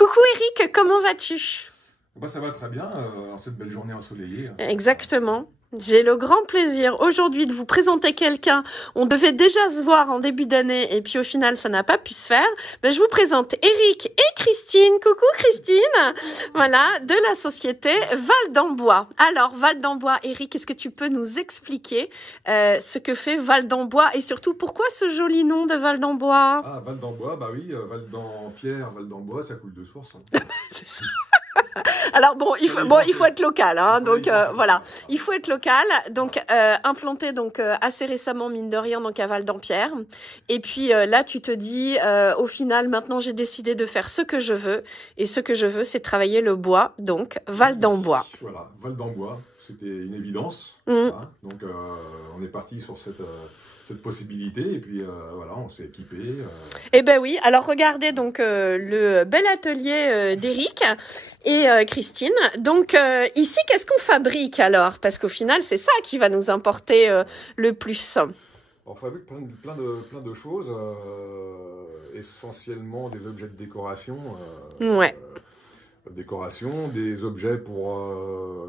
Coucou Eric, comment vas-tu? Bah, ça va très bien, en cette belle journée ensoleillée. Exactement. J'ai le grand plaisir aujourd'hui de vous présenter quelqu'un. On devait déjà se voir en début d'année et puis au final ça n'a pas pu se faire. Ben, je vous présente Eric et Christine. Coucou Christine. Voilà, de la société Val d'Ambois. Alors Val d'Ambois, Eric, est-ce que tu peux nous expliquer ce que fait Val d'Ambois et surtout pourquoi ce joli nom de Val d'Ambois? Ah, Val d'Ambois, bah oui, Val d'Ampierre, Val d'Ambois, ça coule de source. Hein. C'est ça. Alors bon, il faut être local, hein, donc voilà, il faut être local, donc implanté donc assez récemment mine de rien donc à Val d'Ampierre, et puis là tu te dis au final maintenant j'ai décidé de faire ce que je veux, et ce que je veux c'est travailler le bois, donc Val d'Ambois. Voilà, Val d'Ambois, c'était une évidence, hein, donc on est parti sur cette possibilité et puis voilà, on s'est équipé. Eh ben oui, alors regardez donc le bel atelier d'Eric et Christine. Donc ici, qu'est-ce qu'on fabrique alors? Parce qu'au final, c'est ça qui va nous importer le plus. On fabrique plein de choses, essentiellement des objets de décoration. Ouais. Décoration, des objets pour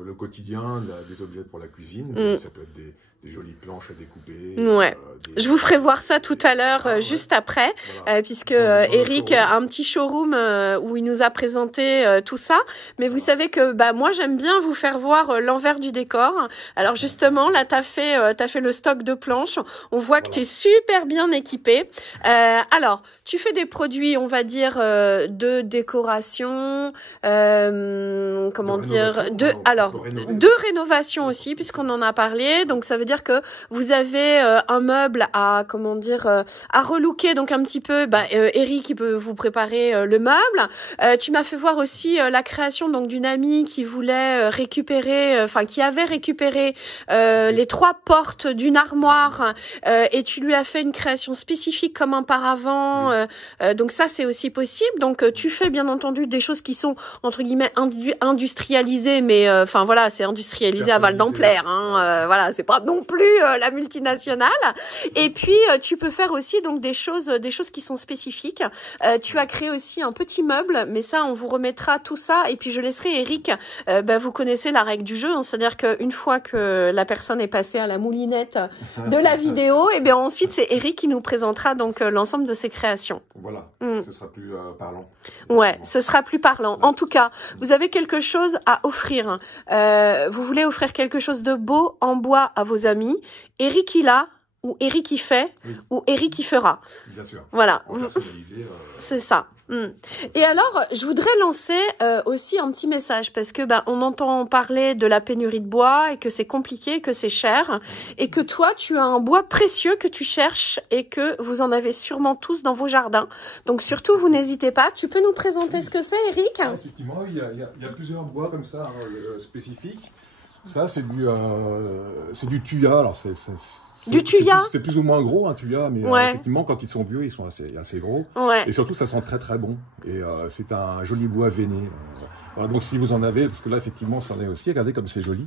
le quotidien, des objets pour la cuisine. Ça peut être des jolies planches à découper. Ouais. Je vous ferai voir ça tout à l'heure, juste après, voilà. Puisque Eric a un petit showroom où il nous a présenté tout ça. Mais vous savez que bah moi j'aime bien vous faire voir l'envers du décor. Alors justement là t'as fait le stock de planches. On voit que tu es super bien équipé. Alors tu fais des produits, on va dire de décoration, de rénovation aussi puisqu'on en a parlé. Donc ça veut dire que vous avez un meuble à à relooker, donc un petit peu Eric il peut vous préparer le meuble. Tu m'as fait voir aussi la création donc d'une amie qui voulait qui avait récupéré les 3 portes d'une armoire et tu lui as fait une création spécifique comme un paravent. Donc ça c'est aussi possible. Donc tu fais bien entendu des choses qui sont entre guillemets industrialisées, mais enfin voilà, c'est industrialisé à Val d'Amplère, hein, voilà, c'est pas non plus la multinationale. Et puis tu peux faire aussi donc des choses qui sont spécifiques. Tu as créé aussi un petit meuble, mais ça on vous remettra tout ça et puis je laisserai Eric. Vous connaissez la règle du jeu, hein, c'est-à-dire qu'une fois que la personne est passée à la moulinette de la vidéo, et bien ensuite c'est Eric qui nous présentera donc l'ensemble de ses créations. Voilà, ce sera plus parlant. Ouais, ce sera plus parlant. En tout cas, vous avez quelque chose à offrir. Vous voulez offrir quelque chose de beau en bois à vos amis. Eric il a, ou Eric il fait, ou Eric il fera. Bien sûr. Voilà. C'est ça. Et alors, je voudrais lancer aussi un petit message parce que on entend parler de la pénurie de bois et que c'est compliqué, que c'est cher et que toi, tu as un bois précieux que tu cherches et que vous en avez sûrement tous dans vos jardins. Donc surtout, vous n'hésitez pas. Tu peux nous présenter ce que c'est, Eric? Effectivement, il y a plusieurs bois comme ça spécifiques. Ça, c'est du thuya. Alors du thuya? C'est plus ou moins gros un thuya, mais effectivement quand ils sont vieux, ils sont assez gros. Et surtout ça sent très très bon. Et c'est un joli bois veiné. Voilà, donc si vous en avez, parce que là effectivement ça en est aussi, regardez comme c'est joli.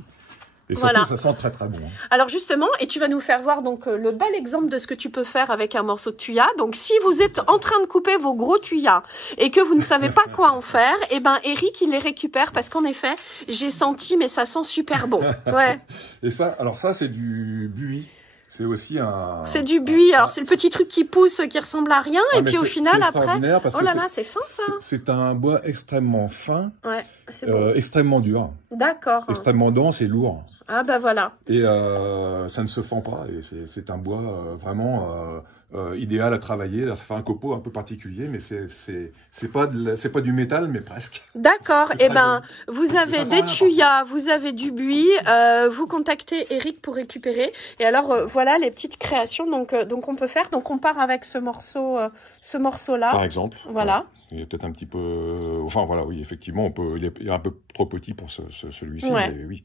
Et surtout ça sent très très bon. Alors justement, et tu vas nous faire voir donc le bel exemple de ce que tu peux faire avec un morceau de thuya. Donc si vous êtes en train de couper vos gros tuyas et que vous ne savez pas quoi en faire, et Eric il les récupère parce qu'en effet j'ai senti mais ça sent super bon. Ouais. Et ça, alors ça c'est du buis. C'est aussi c'est du buis, alors c'est le petit truc qui pousse, qui ressemble à rien, et puis au final après... Oh là là, c'est fin ça. C'est un bois extrêmement fin, c'est bon. Extrêmement dur. D'accord. Extrêmement dense et lourd. Ah bah voilà. Et ça ne se fend pas, et c'est un bois vraiment idéal à travailler. Là, ça fait un copeau un peu particulier, mais c'est pas du métal, mais presque. D'accord. Et vous avez des tuyas, vous avez du buis. Vous contactez Eric pour récupérer. Et alors voilà les petites créations. Donc on peut faire. Donc on part avec ce morceau là. Par exemple. Voilà. Il est peut-être un petit peu. Enfin voilà, oui, effectivement, il est un peu trop petit pour celui-ci, mais oui.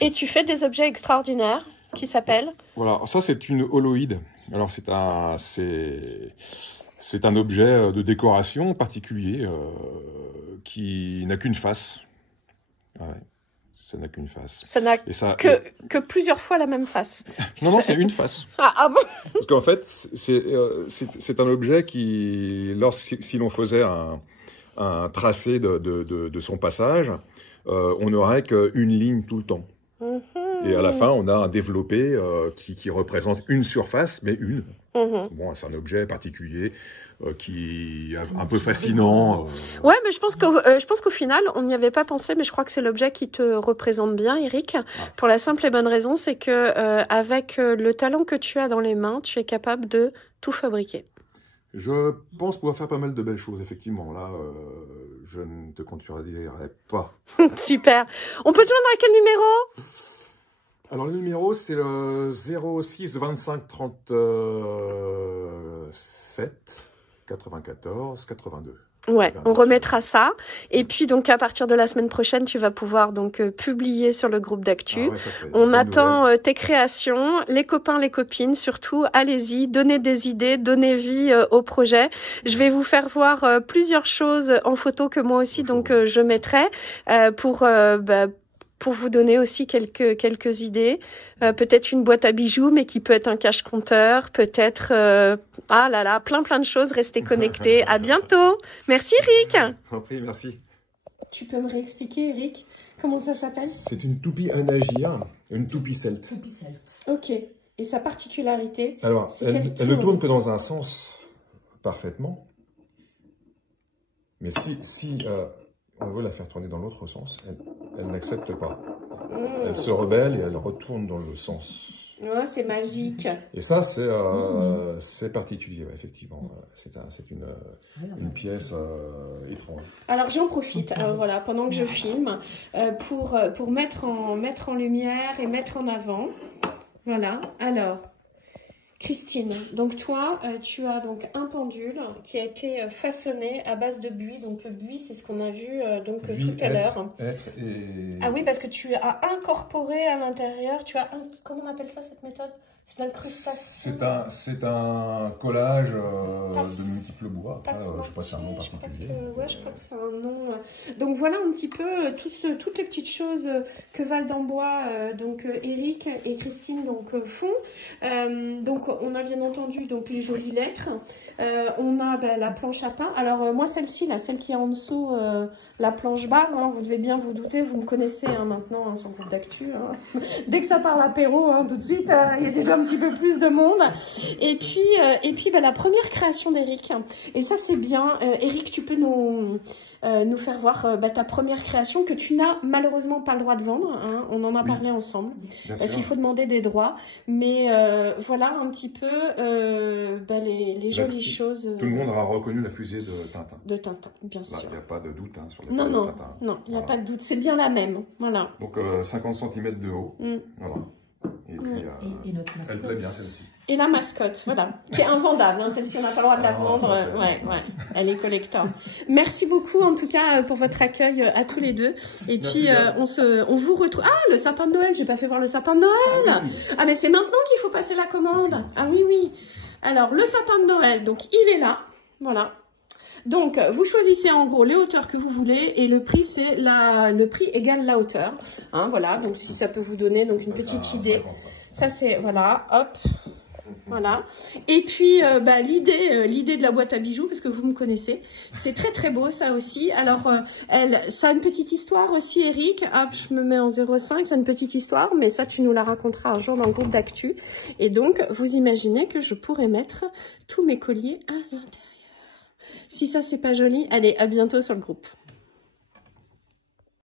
Et tu fais des objets extraordinaires qui s'appellent? Voilà, ça c'est une holoïde. Alors c'est un objet de décoration particulier qui n'a qu'une face. Ouais, ça n'a qu'une face. Ça n'a que plusieurs fois la même face. Non, c'est une face. Ah bon? Parce qu'en fait, c'est un objet qui, si l'on faisait un tracé de son passage, on n'aurait qu'une ligne tout le temps. Et à la fin, on a un développé qui représente une surface, mais une. Bon, c'est un objet particulier qui est un peu fascinant. Ouais, mais je pense qu'au final, on n'y avait pas pensé, mais je crois que c'est l'objet qui te représente bien, Eric. Pour la simple et bonne raison, c'est que avec le talent que tu as dans les mains, tu es capable de tout fabriquer. Je pense pouvoir faire pas mal de belles choses, effectivement. Là, je ne te contredirai pas. Super. On peut te joindre à quel numéro? Alors, le numéro, c'est le 06 25 37 94 82. Ouais, on remettra ça. Et puis, donc, à partir de la semaine prochaine, tu vas pouvoir donc publier sur le groupe d'actu. Ah ouais, on attend tes créations, les copains, les copines, surtout, allez-y, donnez des idées, donnez vie au projet. Je vais vous faire voir plusieurs choses en photo que moi aussi, donc, je mettrai pour vous donner aussi quelques idées. Peut-être une boîte à bijoux, mais qui peut être un cache-compteur, peut-être... ah là là, plein de choses. Restez connectés. À bientôt. Merci, Eric. Compris, merci. Tu peux me réexpliquer, Eric, comment ça s'appelle? C'est une toupie anagir, une toupie celte. Toupie celte. Ok. Et sa particularité? Alors, elle ne tourne que dans un sens parfaitement. Mais si on veut la faire tourner dans l'autre sens, elle n'accepte pas. Elle se rebelle et elle retourne dans le sens. Ouais, c'est magique. Et ça, c'est particulier, effectivement. C'est une pièce étrange. Alors, j'en profite, voilà, pendant que je filme, pour mettre en lumière et mettre en avant. Voilà, alors... Christine, donc toi, tu as donc un pendule qui a été façonné à base de buis. Donc le buis, c'est ce qu'on a vu tout à l'heure. Ah oui, parce que tu as incorporé à l'intérieur, comment on appelle ça cette méthode? C'est l'incrustation. C'est un collage de multiples bois. Je ne sais pas si c'est un nom particulier. Je crois que c'est un nom. Donc voilà un petit peu toutes les petites choses que Val d'Ambois, Eric et Christine font. Donc on a bien entendu les jolies lettres. On a la planche à pain. Alors moi celle-ci, celle qui est en dessous, la planche barre, vous devez bien vous douter, vous me connaissez maintenant sur le groupe d'actu. Dès que ça parle apéro, tout de suite, il y a déjà un petit peu plus de monde. Et puis la première création d'Eric. Et ça c'est bien. Eric, tu peux nous faire voir ta première création que tu n'as malheureusement pas le droit de vendre. On en a parlé ensemble. Parce qu'il faut demander des droits. Mais voilà un petit peu les jolies choses. Tout le monde aura reconnu la fusée de Tintin. De Tintin, bien sûr. Il n'y a pas de doute sur la fusée de Tintin. Non, il n'y a pas de doute. C'est bien la même. Voilà. Donc 50 cm de haut. Voilà. Et puis, et notre mascotte. Elle plaît bien celle-ci. Et la mascotte, voilà, qui est invendable. Celle-ci, on n'a pas le droit de la vendre. Elle est collector. Merci beaucoup, en tout cas, pour votre accueil à tous les deux. Et puis, on vous retrouve... Ah, le sapin de Noël, j'ai pas fait voir le sapin de Noël. Ah, mais c'est maintenant qu'il faut passer la commande. Ah oui. Alors, le sapin de Noël, donc, il est là. Voilà. Donc, vous choisissez en gros les hauteurs que vous voulez et le prix, c'est le prix égale la hauteur. Voilà, donc si ça peut vous donner une petite idée. Ça, c'est, voilà, hop, voilà. Et puis, l'idée de la boîte à bijoux, parce que vous me connaissez, c'est très beau, ça aussi. Alors, ça a une petite histoire aussi, Eric. Hop, je me mets en 0,5, ça a une petite histoire, mais ça, tu nous la raconteras un jour dans le groupe d'actu. Et donc, vous imaginez que je pourrais mettre tous mes colliers à l'intérieur. Si ça, c'est pas joli, allez, à bientôt sur le groupe.